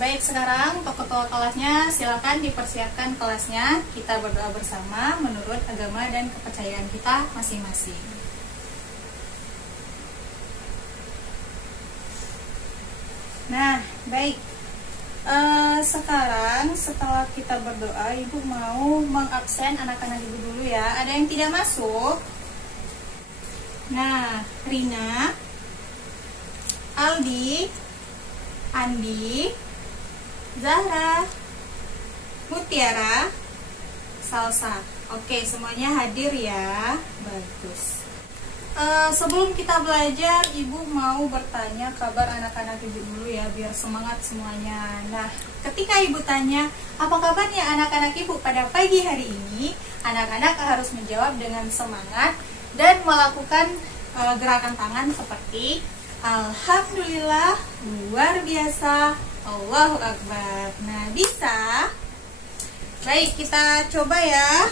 baik, sekarang untuk ketua kelasnya silakan dipersiapkan kelasnya. Kita berdoa bersama menurut agama dan kepercayaan kita masing-masing. Nah, baik. Sekarang setelah kita berdoa, Ibu mau mengabsen anak-anak Ibu dulu ya. Ada yang tidak masuk? Nah, Rina, Aldi, Andi, Zahra, Mutiara, Salsa. Oke, semuanya hadir ya. Bagus. Sebelum kita belajar, Ibu mau bertanya kabar anak-anak Ibu dulu ya, biar semangat semuanya. Nah, ketika Ibu tanya, apa kabarnya anak-anak Ibu pada pagi hari ini? Anak-anak harus menjawab dengan semangat dan melakukan gerakan tangan seperti Alhamdulillah, luar biasa, Allahu Akbar. Nah, bisa? Baik, kita coba ya.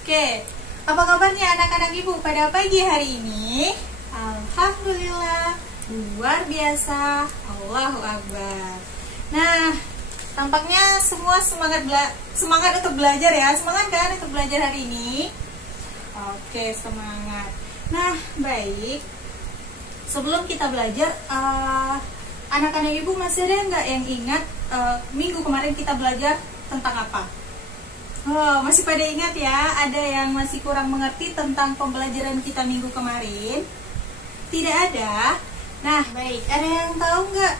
Oke, apa kabarnya anak-anak Ibu pada pagi hari ini? Alhamdulillah, luar biasa, Allahu Akbar. Nah, tampaknya semua semangat untuk belajar ya. Semangat kan untuk belajar hari ini? Oke, semangat. Nah, baik. Sebelum kita belajar, anak-anak Ibu masih ada nggak yang ingat minggu kemarin kita belajar tentang apa? Oh, masih pada ingat ya? Ada yang masih kurang mengerti tentang pembelajaran kita minggu kemarin? Tidak ada? Nah, baik. Ada yang tahu nggak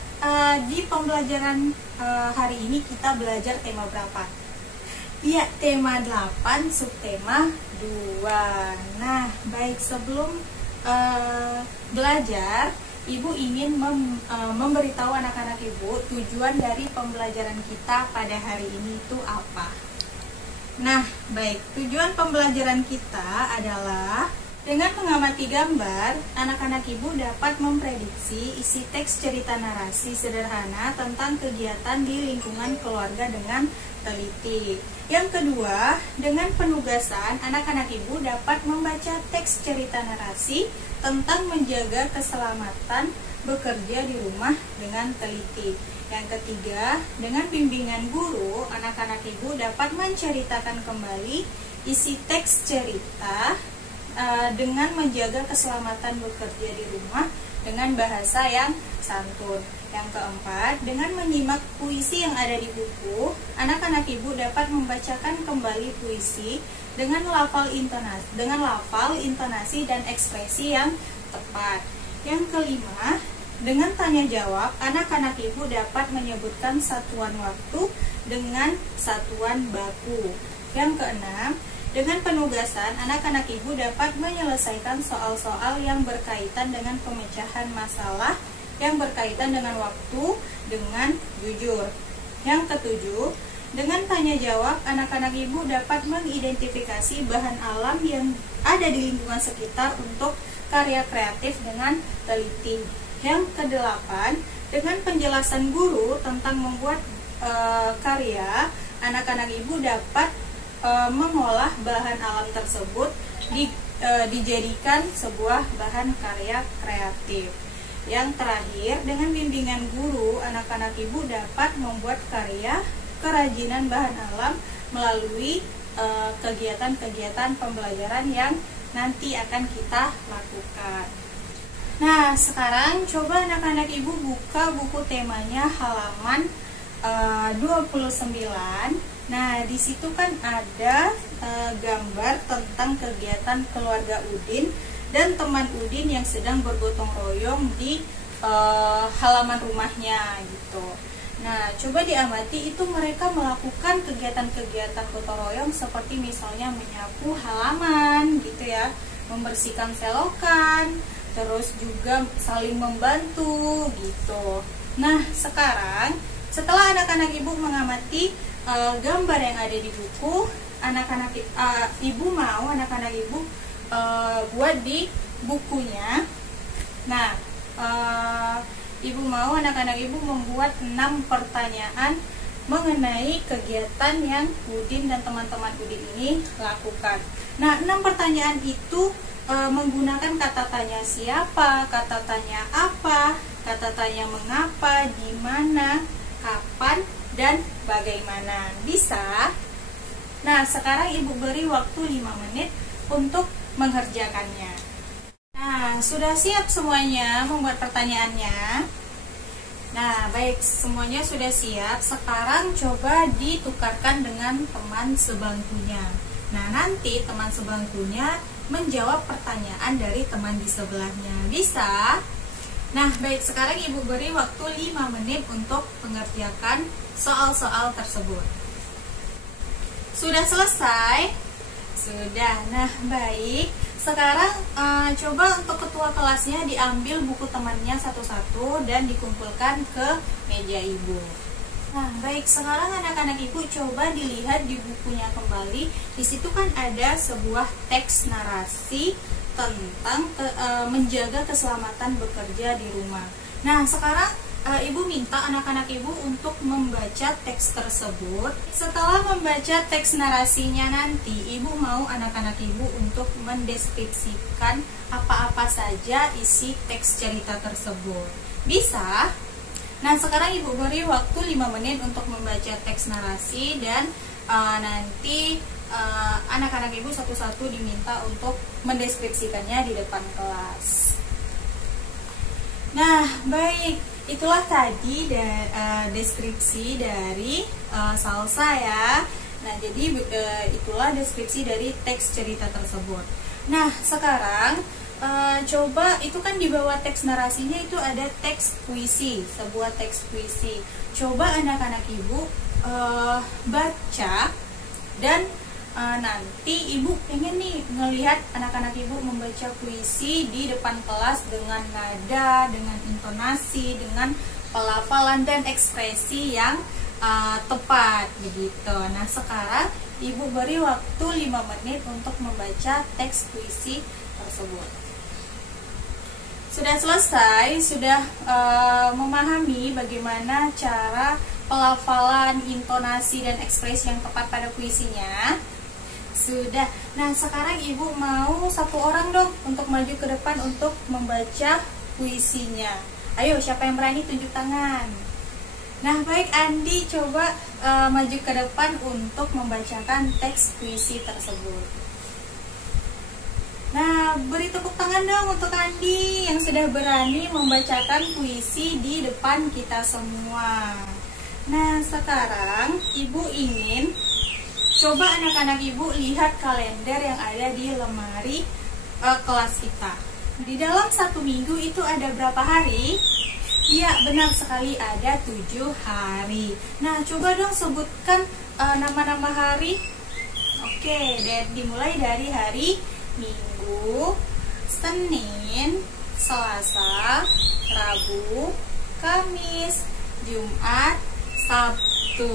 di pembelajaran hari ini kita belajar tema berapa? Iya, tema 8, subtema 2. Nah, baik, sebelum belajar, Ibu ingin memberitahu anak-anak Ibu tujuan dari pembelajaran kita pada hari ini itu apa. Nah, baik, tujuan pembelajaran kita adalah dengan mengamati gambar, anak-anak Ibu dapat memprediksi isi teks cerita narasi sederhana tentang kegiatan di lingkungan keluarga dengan teliti. Yang kedua, dengan penugasan, anak-anak Ibu dapat membaca teks cerita narasi tentang menjaga keselamatan bekerja di rumah dengan teliti. Yang ketiga, dengan bimbingan guru, anak-anak Ibu dapat menceritakan kembali isi teks cerita dengan menjaga keselamatan bekerja di rumah dengan bahasa yang santun. Yang keempat, dengan menyimak puisi yang ada di buku, anak-anak Ibu dapat membacakan kembali puisi dengan lafal intonasi dan ekspresi yang tepat. Yang kelima, dengan tanya jawab, anak-anak Ibu dapat menyebutkan satuan waktu dengan satuan baku. Yang keenam, dengan penugasan, anak-anak Ibu dapat menyelesaikan soal-soal yang berkaitan dengan pemecahan masalah yang berkaitan dengan waktu dengan jujur. Yang ketujuh, dengan tanya jawab, anak-anak Ibu dapat mengidentifikasi bahan alam yang ada di lingkungan sekitar untuk karya kreatif dengan teliti. Yang kedelapan, dengan penjelasan guru tentang membuat karya, anak-anak Ibu dapat mengolah bahan alam tersebut dijadikan sebuah bahan karya kreatif. Yang terakhir, dengan bimbingan guru, anak-anak Ibu dapat membuat karya kerajinan bahan alam melalui kegiatan-kegiatan pembelajaran yang nanti akan kita lakukan. Nah, sekarang coba anak-anak Ibu buka buku temanya halaman 29. Nah, di situ kan ada gambar tentang kegiatan keluarga Udin dan teman Udin yang sedang bergotong royong di halaman rumahnya gitu. Nah, coba diamati itu mereka melakukan kegiatan-kegiatan gotong royong seperti misalnya menyapu halaman gitu ya, membersihkan selokan, terus juga saling membantu gitu. Nah, sekarang setelah anak-anak Ibu mengamati gambar yang ada di buku, Ibu mau anak-anak Ibu buat di bukunya. Nah, Ibu mau anak-anak Ibu membuat 6 pertanyaan mengenai kegiatan yang Udin dan teman-teman Udin ini lakukan. Nah, 6 pertanyaan itu menggunakan kata tanya siapa, kata tanya apa, kata tanya mengapa, di mana, kapan, dan bagaimana. Bisa? Nah, sekarang Ibu beri waktu 5 menit untuk mengerjakannya. Nah, sudah siap semuanya membuat pertanyaannya? Nah, baik, semuanya sudah siap. Sekarang coba ditukarkan dengan teman sebangkunya. Nah, nanti teman sebangkunya menjawab pertanyaan dari teman di sebelahnya. Bisa? Nah, baik, sekarang Ibu beri waktu 5 menit untuk mengerjakan soal-soal tersebut. Sudah selesai? Sudah. Nah, baik. Sekarang coba untuk ketua kelasnya diambil buku temannya satu-satu dan dikumpulkan ke meja Ibu. Nah, baik. Sekarang anak-anak Ibu coba dilihat di bukunya kembali. Di situ kan ada sebuah teks narasi tentang menjaga keselamatan bekerja di rumah. Nah, sekarang Ibu minta anak-anak Ibu untuk membaca teks tersebut. Setelah membaca teks narasinya nanti, Ibu mau anak-anak Ibu untuk mendeskripsikan apa-apa saja isi teks cerita tersebut. Bisa? Nah, sekarang Ibu beri waktu 5 menit untuk membaca teks narasi dan nanti anak-anak Ibu satu-satu diminta untuk mendeskripsikannya di depan kelas. Nah, baik. Itulah tadi deskripsi dari Salsa ya. Nah, jadi itulah deskripsi dari teks cerita tersebut. Nah, sekarang coba, itu kan di bawah teks narasinya itu ada teks puisi, sebuah teks puisi. Coba anak-anak Ibu baca dan nanti Ibu pengen nih ngelihat anak-anak Ibu membaca puisi di depan kelas dengan nada, dengan intonasi, dengan pelafalan dan ekspresi yang tepat begitu. Nah, sekarang Ibu beri waktu 5 menit untuk membaca teks puisi tersebut. Sudah selesai? Sudah memahami bagaimana cara pelafalan, intonasi, dan ekspresi yang tepat pada puisinya? Sudah. Nah, sekarang Ibu mau satu orang dong untuk maju ke depan untuk membaca puisinya. Ayo, siapa yang berani tunjuk tangan? Nah, baik, Andi coba maju ke depan untuk membacakan teks puisi tersebut. Nah, beri tepuk tangan dong untuk Andi yang sudah berani membacakan puisi di depan kita semua. Nah, sekarang Ibu ingin coba anak-anak Ibu lihat kalender yang ada di lemari kelas kita. Di dalam 1 minggu itu ada berapa hari? Iya, benar sekali, ada 7 hari. Nah, coba dong sebutkan nama-nama hari. Oke, dimulai dari hari Minggu, Senin, Selasa, Rabu, Kamis, Jumat, Sabtu.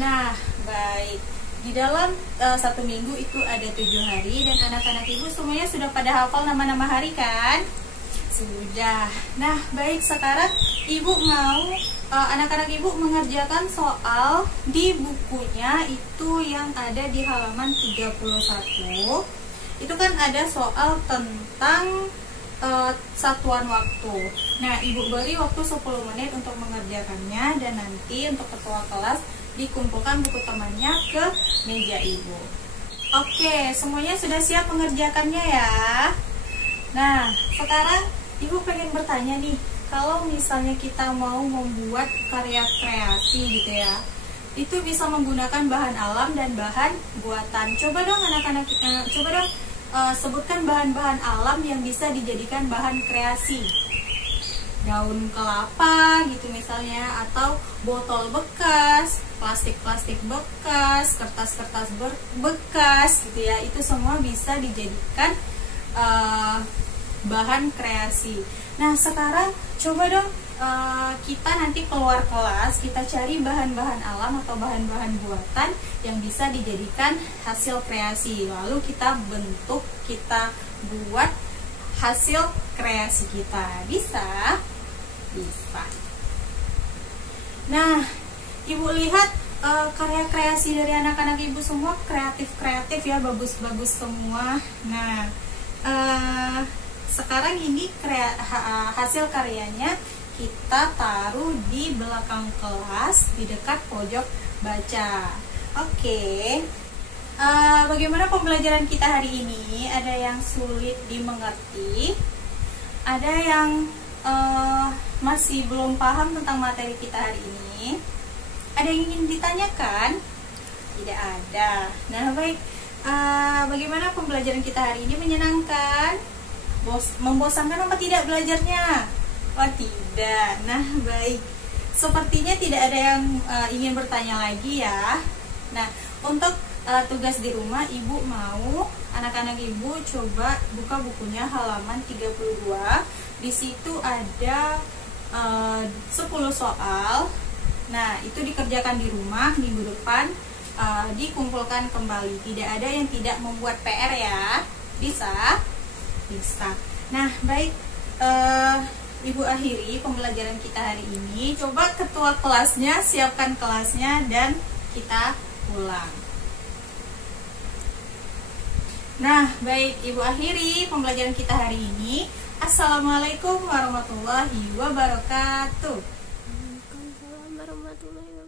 Nah, baik. Di dalam 1 minggu itu ada 7 hari dan anak-anak Ibu semuanya sudah pada hafal nama-nama hari kan? Sudah. Nah, baik, sekarang Ibu mau anak-anak Ibu mengerjakan soal di bukunya itu yang ada di halaman 31. Itu kan ada soal tentang satuan waktu. Nah, Ibu beri waktu 10 menit untuk mengerjakannya dan nanti untuk ketua kelas dikumpulkan buku temannya ke meja Ibu. Oke, semuanya sudah siap mengerjakannya ya. Nah, sekarang Ibu pengen bertanya nih, kalau misalnya kita mau membuat karya kreasi gitu ya, itu bisa menggunakan bahan alam dan bahan buatan. Coba dong anak-anak, sebutkan bahan-bahan alam yang bisa dijadikan bahan kreasi. Daun kelapa gitu misalnya, atau botol bekas, plastik-plastik bekas, kertas-kertas bekas gitu ya. Itu semua bisa dijadikan bahan kreasi. Nah, sekarang coba dong kita nanti keluar kelas, kita cari bahan-bahan alam atau bahan-bahan buatan yang bisa dijadikan hasil kreasi. Lalu kita bentuk, kita buat hasil kreasi kita. Bisa? Bisa. Nah, Ibu lihat karya kreasi dari anak-anak Ibu semua kreatif-kreatif ya, bagus-bagus semua. Nah, sekarang ini hasil karyanya kita taruh di belakang kelas di dekat pojok baca. Oke. Bagaimana pembelajaran kita hari ini? Ada yang sulit dimengerti, ada yang masih belum paham tentang materi kita hari ini, ada yang ingin ditanyakan? Tidak ada. Nah, baik. Bagaimana pembelajaran kita hari ini? Menyenangkan? Membosankan apa tidak belajarnya? Oh, tidak. Nah, baik. Sepertinya tidak ada yang ingin bertanya lagi ya. Nah, untuk tugas di rumah, Ibu mau anak-anak Ibu coba buka bukunya halaman 32. Di situ ada 10 soal. Nah, itu dikerjakan di rumah minggu depan, dikumpulkan kembali. Tidak ada yang tidak membuat PR ya. Bisa? Bisa. Nah, baik. Ibu akhiri pembelajaran kita hari ini. Coba ketua kelasnya siapkan kelasnya dan kita ulang. Nah, baik, Ibu akhiri pembelajaran kita hari ini. Assalamualaikum warahmatullahi wabarakatuh. Waalaikumsalam warahmatullahi wabarakatuh.